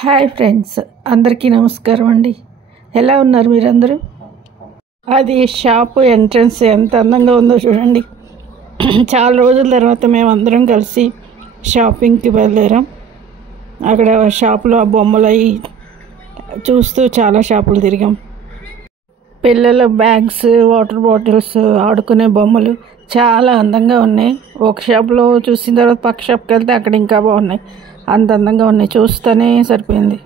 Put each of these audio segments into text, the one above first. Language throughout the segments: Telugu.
హాయ్ ఫ్రెండ్స్, అందరికీ నమస్కారం అండి. ఎలా ఉన్నారు మీరందరూ? అది షాపు ఎంట్రన్స్ ఎంత అందంగా ఉందో చూడండి. చాలా రోజుల తర్వాత మేము అందరం కలిసి షాపింగ్కి బయలుదేరాం. అక్కడ షాపులో ఆ బొమ్మలు అవి చూస్తూ చాలా షాపులు తిరిగాం. పిల్లల బ్యాగ్స్, వాటర్ బాటిల్స్, ఆడుకునే బొమ్మలు చాలా అందంగా ఉన్నాయి. ఒక షాప్లో చూసిన తర్వాత పక్క షాప్కి వెళ్తే అక్కడ ఇంకా బాగున్నాయి. అంత అందంగా ఉన్నాయి, చూస్తూనే సరిపోయింది.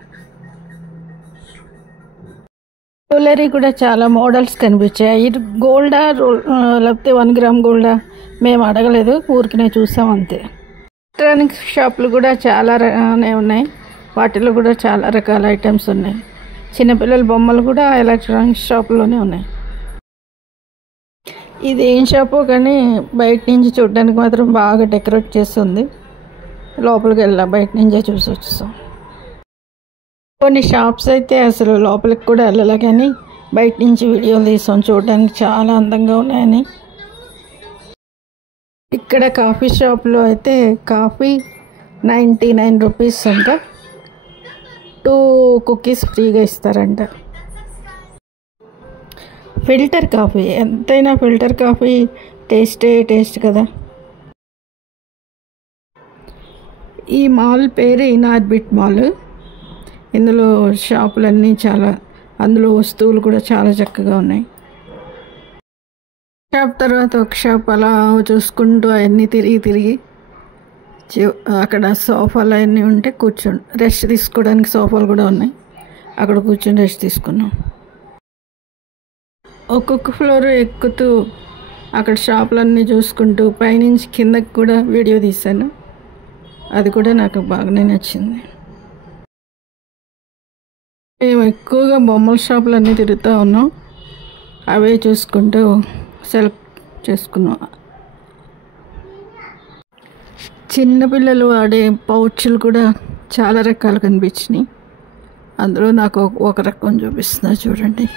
జ్యువెలరీ కూడా చాలా మోడల్స్ కనిపించాయి. ఇది గోల్డా లేకపోతే 1 గ్రామ్ గోల్డా మేము అడగలేదు, ఊరికినే చూసాం అంతే. ఎలక్ట్రానిక్స్ షాపులు కూడా చాలానే ఉన్నాయి. వాటిలో కూడా చాలా రకాల ఐటమ్స్ ఉన్నాయి. చిన్నపిల్లల బొమ్మలు కూడా ఎలక్ట్రానిక్స్ షాపులోనే ఉన్నాయి. ఇది ఏం షాపో కానీ బయట నుంచి చూడడానికి మాత్రం బాగా డెకరేట్ చేస్తుంది. లోపలికి వెళ్ళా, బయట నుంచే చూసి వచ్చేసాం. కొన్ని షాప్స్ అయితే అసలు లోపలికి కూడా వెళ్ళలే, కానీ బయట నుంచి వీడియోలు తీసాం, చూడడానికి చాలా అందంగా ఉన్నాయని. ఇక్కడ కాఫీ షాప్లో అయితే కాఫీ 99 రూపీస్ అంట. 2 కుకీస్ ఫ్రీగా ఇస్తారంట. ఫిల్టర్ కాఫీ, ఎంతైనా ఫిల్టర్ కాఫీ టేస్ట్ కదా. ఈ మాల్ పేరు ఇన్ఆర్బిట్ మాల్. ఇందులో షాపులన్నీ అందులో వస్తువులు కూడా చాలా చక్కగా ఉన్నాయి. షాప్ తర్వాత ఒక షాప్ అలా చూసుకుంటూ అవన్నీ తిరిగి అక్కడ సోఫాలు అవన్నీ ఉంటే రెస్ట్ తీసుకోవడానికి సోఫాలు కూడా ఉన్నాయి. అక్కడ కూర్చొని రెస్ట్ తీసుకున్నాం. ఒక్కొక్క ఫ్లోర్ ఎక్కుతూ అక్కడ షాపులన్నీ చూసుకుంటూ పైనుంచి కిందకి కూడా వీడియో తీశాను. అది కూడా నాకు బాగానే నచ్చింది. మేము ఎక్కువగా బొమ్మల షాపులన్నీ తిరుగుతూ ఉన్నాం. అవే చూసుకుంటూ సెలెక్ట్ చేసుకున్నాం. చిన్నపిల్లలు వాడే పౌచ్లు కూడా చాలా రకాలు కనిపించినాయి. అందులో నాకు ఒక రకం చూపిస్తున్నా చూడండి.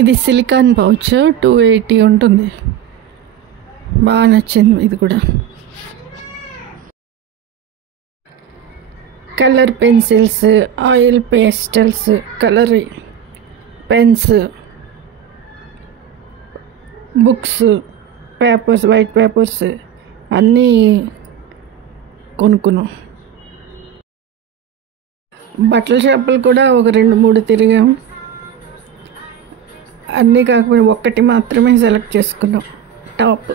ఇది సిలికాన్ పౌచ్, 280 ఉంటుంది. బాగా నచ్చింది ఇది కూడా. Colour pencils, oil pastels, colour pens, books, papers, white papers అన్నీ కొనుక్కున్నాం. బట్టల షాపులు కూడా ఒక 2-3 తిరిగాం. అన్నీ కాకపోతే ఒక్కటి మాత్రమే సెలెక్ట్ చేసుకున్నాం, టాప్.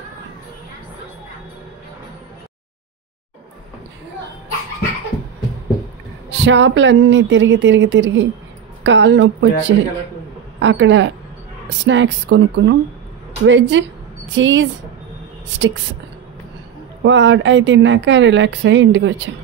షాపులన్నీ తిరిగి కాలు నొప్పి వచ్చి అక్కడ స్నాక్స్ కొనుక్కున్నాం. వెజ్ చీజ్ స్టిక్స్ అవి తిన్నాక రిలాక్స్ అయ్యి ఇంటికి వచ్చాం.